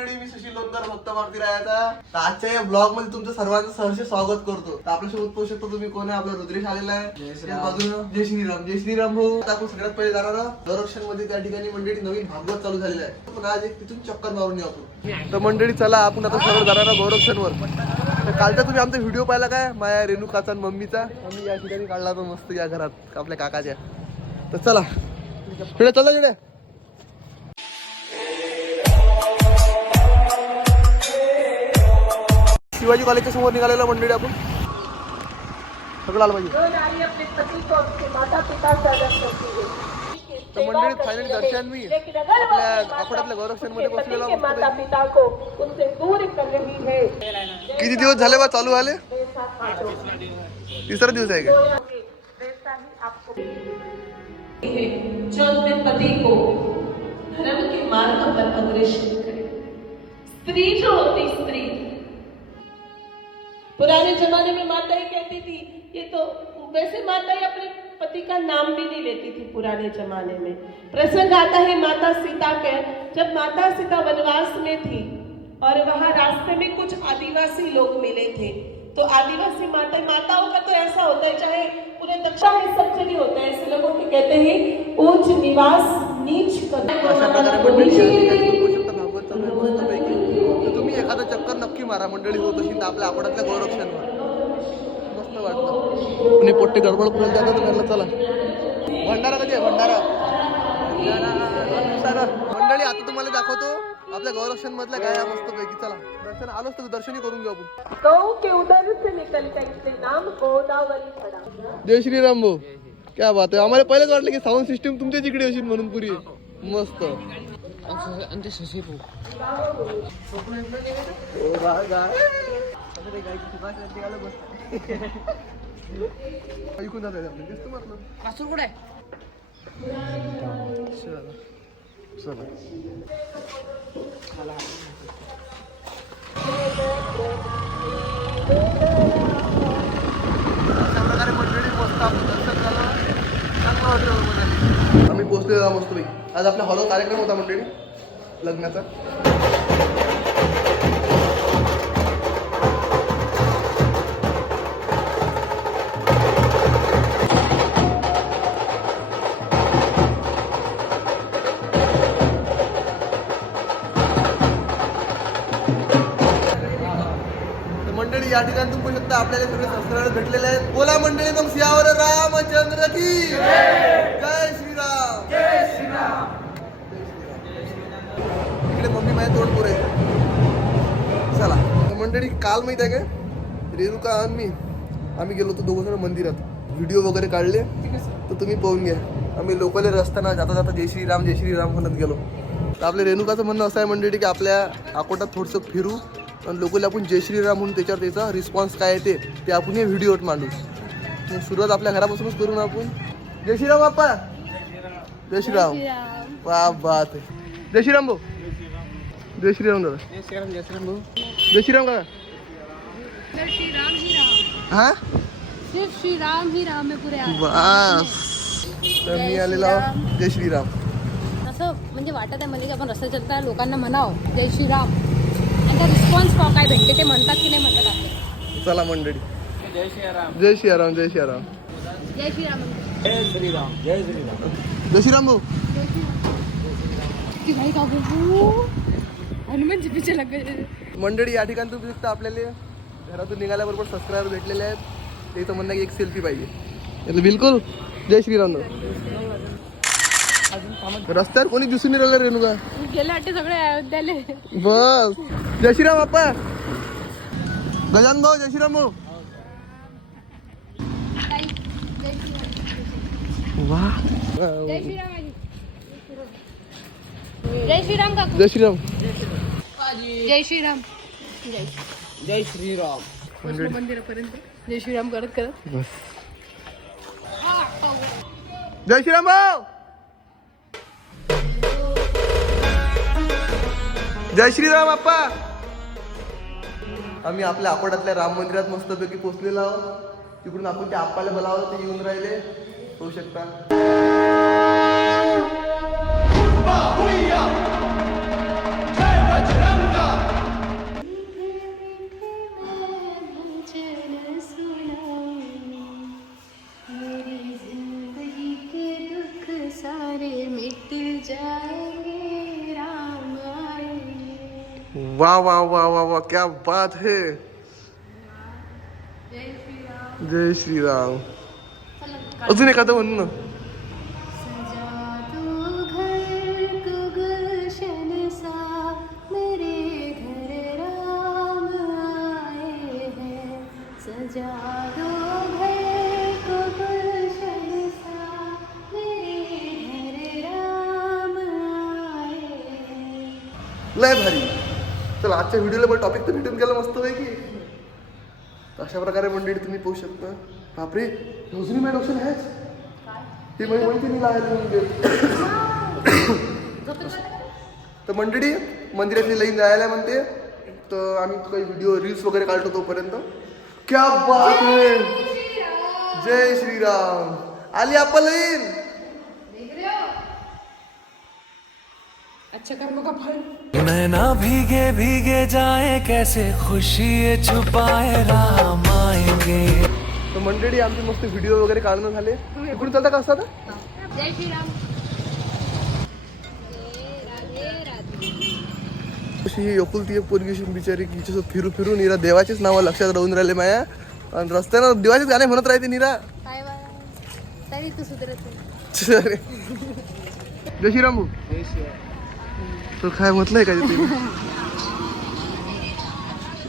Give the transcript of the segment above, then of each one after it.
मंडळी मी सुशील लोणकर भक्त मारुती रायाचा. तर आजच्या या ब्लॉगमध्ये तुमचं सर्वांचं सहर्ष स्वागत करतो. तर आपल्यासोबत पाहू शकतो तुम्ही कोण आहे? आपला रुद्रेश आलेला आहे. बाजूनं जय श्रीराम जय श्रीराम भाऊ. आता आपण सगळ्यात पहिले जाणार आहोत. दरक्षणमध्ये त्या ठिकाणी मंडळी नवीन भागवत चालू झालेलं आहे. पण आज एक तिथून चक्कर मारून येऊ आपण. तर मंडळी चला आपण आता सरळ जाणार गौरक्षणवर तर कालचा तुम्ही आमचा व्हिडिओ पाहिला काय? माझ्या रेणुकाचा आणि मम्मीचा. आम्ही या ठिकाणी काढला तो मस्त या घरात आपल्या काकाच्या. तर चला. चला जेड्या शिवाजी कॉलेजच्या समोर निघालेला मंडळी आपण. सगळं आलं पाहिजे. जो नारी अपने पति को अपने माता पिता से अलग करती है तर मंडळी फायनली दर्शन मी लेकिन अगर वो आपल्या अपनी माता- आठवड्यातल्या गौरक्षणमध्ये अपने पति बसलेला के माता पिता को उनसे दूर कर रही है किती दिवस झाले बा चालू झाले वैसा काटो। तिसरा दिवस आहे का? जो होंगे, वैसा ही आपको है जो अपने पति को धर्म के मार्ग पर अग्रसर करे। स्त्री जो होती स्त्री पुराने जमाने में माता ही कहती थी ये तो वैसे माता ही अपने पति का नाम भी नहीं लेती थी पुराने जमाने में। प्रसंग आता है माता सीता का जब माता सीता वनवास में थी और वहाँ रास्ते में कुछ आदिवासी लोग मिले थे तो आदिवासी माता माताओं का तो ऐसा होता है चाहे पूरे दक्षा में सब जगह होता है ऐसे लोगों के कहते हैं ऊंच निवास नीच अशा मारा मंडळी होत असेल तर आपल्या आठवड्यातल्या गौरक्षणवर मस्त वाटतं कुणी पोट्टे गडबड करून जातात तर म्हणलं चला. भंडारा कधी आहे? भंडारा. भंडारा मंडळी आता तुम्हाला दाखवतो. आपल्या गौरक्षण मधल्या गाया मस्त पैकी. चला. दर्शन आलोच तर दर्शनी करून घेऊ आपण. गौ के उदर से निकल कर इसने नाम गोदावरी पड़ा जय श्रीराम भाऊ. क्या बात आहे. आम्हाला पहिलेच वाटलं की साऊंड सिस्टीम तुमच्याच इकडे असेल म्हणून पुरी. मस्त. ओ बा गाय. ऐकून जात आपलं कुठे आहे चला प्रकारे मंडळी मस्त चांगलं आम्ही पोहोचलेलो मस्त पैकी आज आपला हॉलो कार्यक्रम होता मंडळी लग्नाचा? मंडळी या ठिकाणी तुम्ही शकता आपल्याला सगळे संस्कार भेटलेले आहेत. बोला मंडळी मग सियावर रामचंद्र की जय श्रीराम! जय श्रीराम! इकडे मम्मी माझ्या तोंड पुरे चला. तर मंडळी काल माहीत आहे काय रेणुका आणि मी आम्ही गेलो होतो दोघं जण मंदिरात. व्हिडिओ वगैरे काढले. तर तुम्ही पाहून घ्या. आम्ही लोकले रस्त्यानं जाता जाता जय श्रीराम जय श्रीराम म्हणत गेलो. तर आपल्या रेणुकाचं म्हणणं असं आहे मंडळी की आपल्या अकोटात थोडंसं फिरू आणि लोकल आपण जय श्रीराम म्हणून त्याच्यावर त्याचा रिस्पॉन्स काय आहे ते आपण हे व्हिडिओत मांडू. मग सुरुवात आपल्या घरापासूनच करू ना आपण. जय श्रीराम बाप्पा. जय श्रीराम वा बात आहे. जय श्रीराम भाऊ. जय श्रीराम दादा. जय श्रीराम जय श्रीराम भाऊ. जय श्रीराम श्री राम ही राम. हा? सिर्फ श्री राम राम. बस तर मी आलेलो आहो. जय श्रीराम. असं म्हणजे वाटत आहे म्हणजे की आपण रस्त्यात चालता लोकांना म्हणावं जय श्रीराम. आणि त्या रिस्पॉन्स काय भेटते ते म्हणतात की नाही म्हणतात आपले. चला मंडळी. जय श्रीराम. जय श्रीराम जय श्रीराम. जय श्रीराम म्हणजे जय श्रीराम जय श्रीराम. जय श्रीराम भाऊ. की भाई का बोलू? हनुमान जी पीछे लग गए मंडळी या ठिकाणी तुम्ही दिसता आपल्याला घरातून निघाल्याबरोबर सबस्क्रायबर भेटलेले आहेत. त्याचं म्हणणं आहे की एक सेल्फी पाहिजे. बिलकुल. जय श्रीराम. रस्त्यावर कोणी दिसून राहिलं रेणुका. गेले वाटते सगळे अयोध्याले बस. जय श्रीराम बाप्पा गजान भाऊ जय श्रीराम भाऊ. वा. जय श्रीराम जय श्रीराम. जय श्रीराम. जय. श्रीराम जय जय श्रीराम. मंडळी मंदिरापर्यंत. जय श्रीराम करत करत. बस. जय श्रीराम भाऊ. जय श्रीराम अप्पा. आम्ही आपल्या अकोटातल्या राम मंदिरात मस्तपैकी पोहोचलेलो आहोत. तिकडून आपण त्या आप्पाला बोलावलं ते येऊन राहिले. होऊ शकता. वाह वाह वाह वाह वाह क्या बात है। जय श्री राम उसने कहा था उन्होंने। Let's भरी। चला आजच्या व्हिडिओला पण टॉपिक तर भेटून गेला मस्त पैकी. तर अशा प्रकारे मंडळी तुम्ही पाहू शकता. बापरे अजूनही मॅड ऑप्शन आहेच? ती म्हणजे म्हणते मी लावायला तर मंडळी मंदिरातली लाईन जायला म्हणते. तर आम्ही काही व्हिडिओ रील्स वगैरे काढतो तोपर्यंत. क्या बात है! जय श्रीराम. आली आपण लाईन. अच्छा कर्म का फल। नैना भीगे भीगे जाए कैसे खुशी ये छुपाए राम आएंगे तर मंडळी आमचे मस्त व्हिडिओ वगैरे काढणं झाले. इकडून चालता का असता ना जय श्रीराम. राधे राधे अशी ही एकुलती एक पोरगी बिचारी की हिच्यासोबत फिरू फिरू निरा देवाचीच नावं लक्षात राहून राहिले माया. आणि रस्त्यानं देवाचीच गाणे म्हणत राहते निरा. तू नाही. अरे जय श्रीराम. तो काय म्हटलंय का तिथे?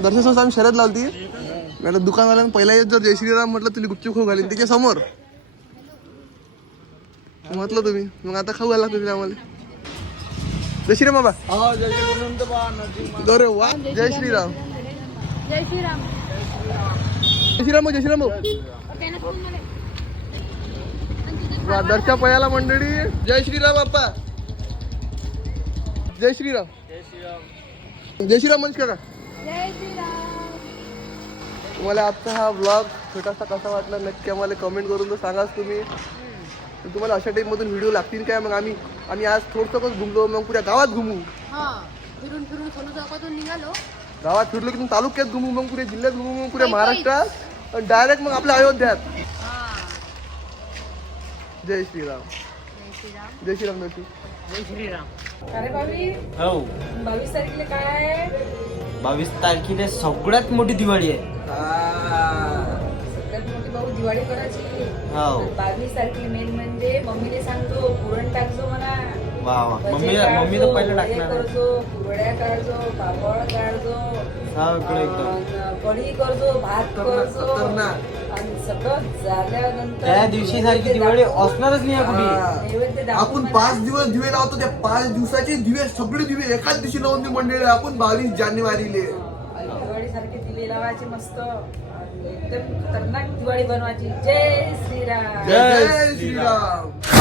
दर्शन संस्था आम्ही शरद लावती मला दुकानवाल्यानं पहिला येत जर जय श्रीराम म्हटलं तुला गुपचूप खाऊ घालीन. त्याच्यासमोर? म्हटलं तुम्ही. मग आता खाऊ घाला तुम्ही आम्हाला. जय श्रीराम बाबा. हो जय श्री राम अरे वा जय श्रीराम जय श्रीराम जय श्रीराम भाऊ, जय श्रीराम भाऊ दादरच्या पयाला मंडळी जय श्रीराम बाप्पा. जय श्रीराम. जय श्रीराम. जय श्रीराम मंच काका. जय श्रीराम. तुम्हाला आजचा हा ब्लॉग छोटासा कसा वाटला नक्की आम्हाला कमेंट करून तर सांगाच तुम्ही. तुम्हाला अशा टाईपमधून व्हिडिओ लागतील काय? मग आम्ही आम्ही आज थोडंसं घुमलो मग पुऱ्या गावात घुमू. हा फिरून फिरून सोनू चौकातून निघालो. गावात फिरलो की तालुक्यात घुमू मग पुऱ्या जिल्ह्यात घुमू मग पुऱ्या महाराष्ट्रात. डायरेक्ट मग आपल्या अयोध्यात. हा. जय श्रीराम. जय श्रीराम जय श्रीराम दर्शी जय श्रीराम. अरे बाबी हो. बावीस तारखेला काय आहे? बावीस तारखेला सगळ्यात मोठी दिवाळी आहे. सगळ्यात मोठी भाऊ दिवाळी करायची हो. बावीस तारखेला मेन म्हणजे मम्मीने सांगतो पुरण टाकजो म्हणा. वा वा. भजे मम्मी मम्मी तर पहिलं टाकणार आहे. करजो कुरड्या काढजो पापड काढजो सगळं एकदम. अन् कढी करजो भात करजो आणि सगळं झाल्यानंतर त्या दिवशी सारखी दिवाळी असणारच नाही आहे कुठे नैवेद्य दाखवून आपण. पाच दिवस दिवे लावतो त्या पाच दिवसाचे दिवे सगळे दिवे एकाच दिवशी लावून देऊ मंडळी. आपण बावीस जानेवारीले. दिवाळी सारखे दिवे लावायचे मस्त. आणि एकदम खतरनाक दिवाळी बनवायची. जय श्रीराम. जय श्रीराम.